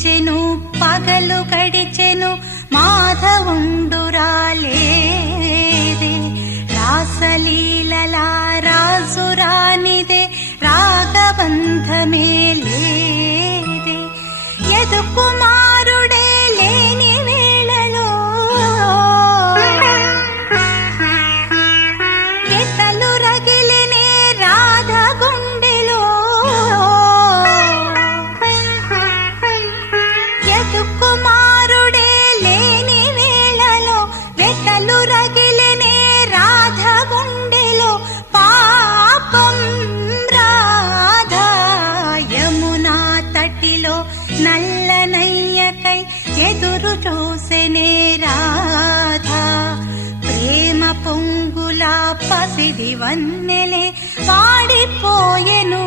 విడిచెను పగలు గడిచెను మాధవుండురాలేదే రాసలీలల రాజురానిదే రాగబంధమే లేదే యదు కుమారుడే లేని వేళలో ఎతలు రగిలినే రాధ గుండెలో యదు కుమారుడే లేని వేళలో ఎతలు రగిలినే రాధ గుండెలో పాపం రాధా యమునా తటిలో నల్లనయ్యకై ఎదురు చూసెనే రాధా ప్రేమ పొంగుల పసిడి వన్నెలే వాడిపోయెను